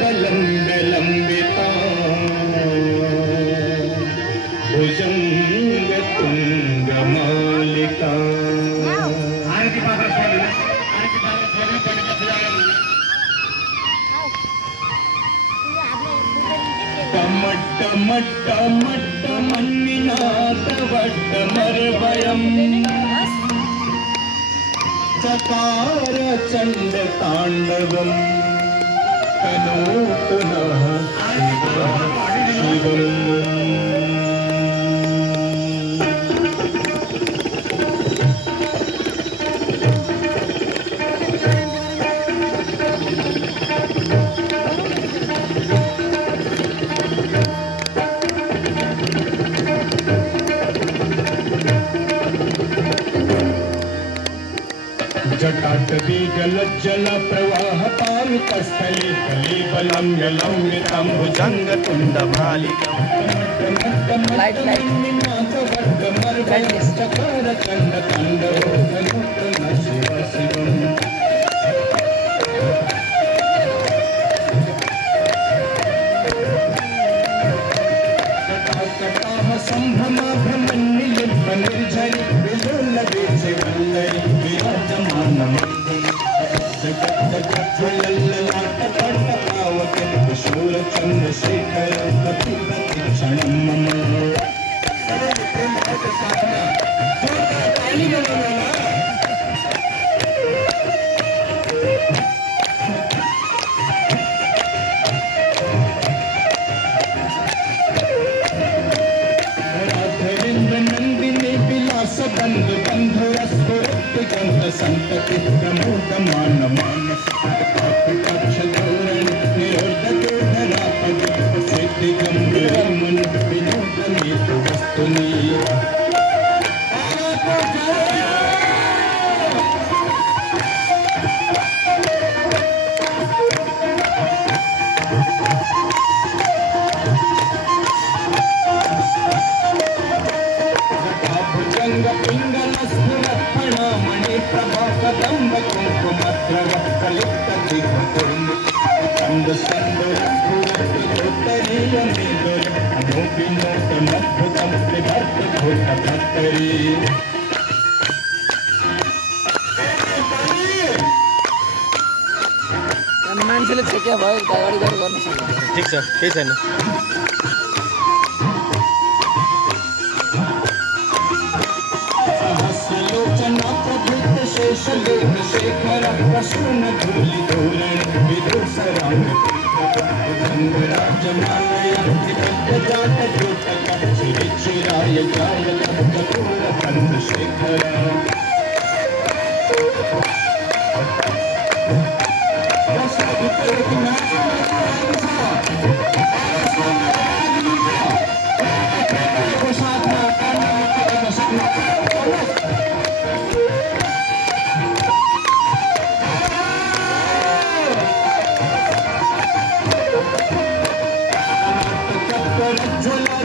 बलम्बिता भुजंग तुंग मालिका। टमट्ट मट्ट मट्ट मन्निनाथ वट्ट मरवयम् चकार चंड तांडवम् तनु पुनः शिवम्। जटाटवी जलज्जल प्रवाह पावितस्थले कलेबलं यलम्बितं भुजंग तुण्डमालिकम् चकार चण्ड ताण्डवो धनुः शिव शिवम्। जटाकटाः सम्भ्रमा भ्रमन्निलिम्ब निर्झरि विलोल वेशे वल्लरी शूर चंद्रशेखर कपि क्षणं मम। राधेन्द्र नंदिनी विलास बंधु बंधु रसपुरत गंध संतति प्रमोद मान मानस कक्ष धोरण निरोध धरापद सिद्धि गंभीर मन विनोद नीत वस्तुनि। भुजंग पिंगल स्फुरत्फण मणि प्रभा कदम्ब कुंकुमत्र रक्तलिप्त दिग्वकुर्म कंद संदर स्फुरत्तरीय मेदुर अनोपिनोत मद्भुतं त्रिभर्त घोट भक्तरी। मान्छेले चाहिँ के भयो अगाडि गएर गर्न सक्छ। ठिक छ केही छैन। शेषलेख शेखर प्रसून धूलि धूरण विदुषरांग राजमालय जात द्योतक श्री चिराय जाय कपूर बंध शेखर।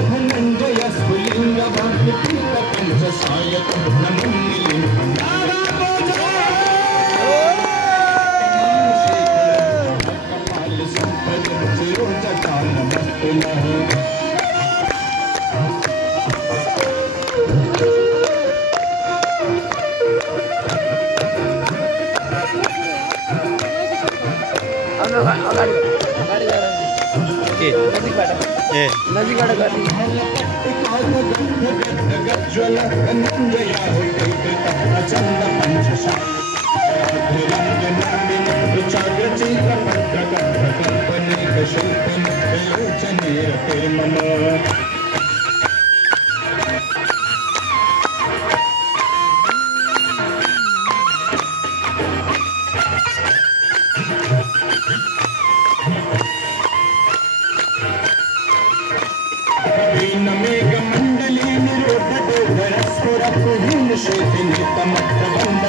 धनंजय स्फुलिंग भक्तिपीत पंच सायक नमुनिलिंग कपाल संपद शिरोजटान मस्तुलः। नजिकबाट गर्ने मेघ मंडली निरोध दोधर स्फुरत श्वेत नितमत्र बंद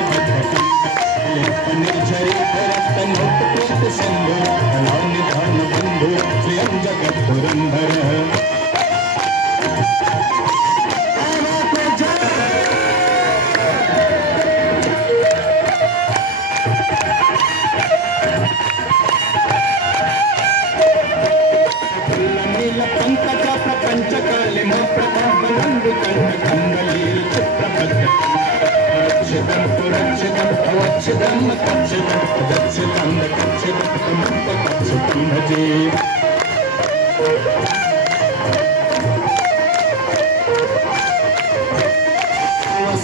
भजे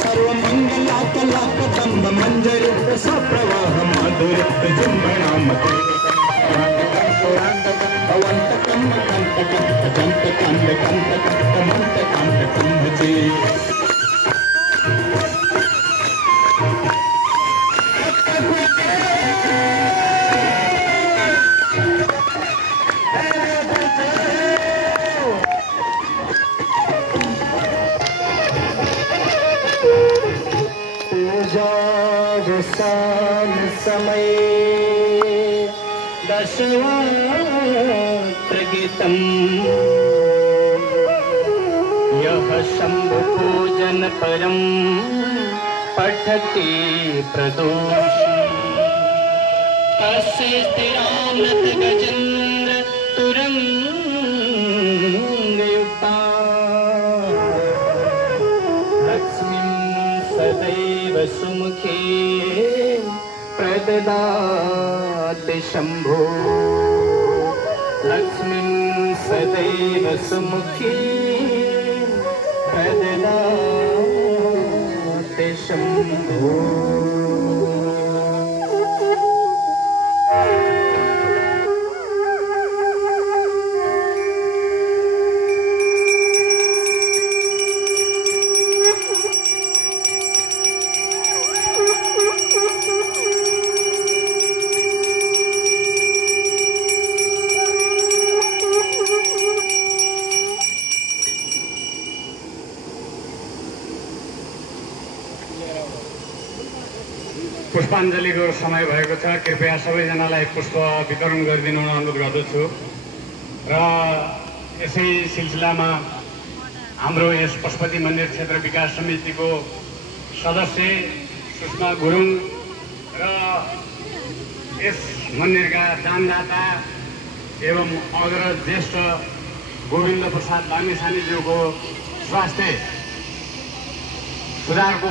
सर्वमंगलाकलाकदम्ब मंजरी सप्रवाह माधुरी जुम्बणामते भजे समय दशवात्रगीतम् यः शम्भु पूजन परं पठति प्रदोषी तस्य स्थिरामृत गजेन्द्र तुरंगयुक्ता लक्ष्मीं सदैव सुमुखे प्रददाति शम्भो लक्ष्मीं सदैव सुमुखी प्रददाति शम्भो। पुष्पाञ्जलीको समय भएको छ। कृपया सबैजनालाई पुष्प वितरण गरिदिनु अनुरोध गर्दछु। र यसै सिलसिलामा हाम्रो यस पशुपति मन्दिर क्षेत्र विकास समितिको सदस्य सुषमा गुरुङ र यस मन्दिरका दानदाता एवं अग्रज ज्येष्ठ गोविन्द प्रसाद लामिछानेज्यूको स्वास्थ्य सुधारको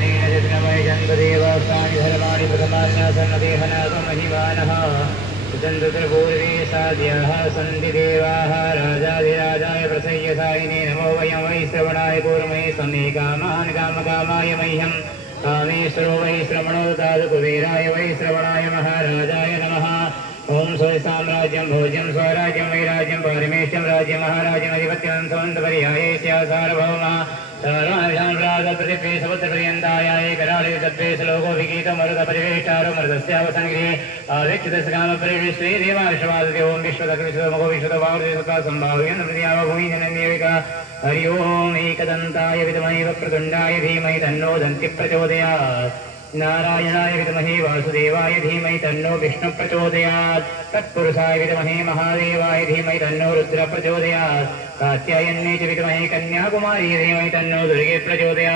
धर्माणि प्रथमान्यासन्नदेहनाथमहिमानः चन्द्रपूर्वे साध्याः सन्ति देवाः राजाधिराजाय प्रसय्यसायिने नमो वयं वै श्रवणाय पूर्वमये समे कामान् कामकामाय मह्यं कामेश्वरो वै श्रवणो कुबेराय वै श्रवणाय महाराजाय नमः। ओम स्वय साम्राज्यं भोज्यं स्वराज्यं वैराज्यं पारमेष्ठ्यं राज्यं महाराज्यमधिपत्यं स्वन्तपर्याये सार्वभौमा पृथिवी समुद्रपर्यन्ताय कराळे तद्वे श्लोको विगीतमरुतपरिवेष्टारो मरुतस्यावसङ्गृहे आवेक्षितस्कामपरिवेष्टे देवाश्वादते ओं विश्वदग्निश्वतमको विश्वतवावृतसत्ता सम्भाव्यं भूमिजनन्येविका हरि ओम् एकदन्ताय विद्महे वक्रतुण्डाय धीमहि तन्नो दन्ति प्रचोदयात् नारायणाय विद्महे वासुदेवाय धीमहि तन्नो विष्णु प्रचोदयात् तत्पुरुषाय विद्महे महादेवाय धीमहि तन्नो रुद्र प्रचोदयात् कात्यायन्यै च विद्महे कन्याकुमारी धीमहि तन्नो दुर्गे प्रचोदयात्।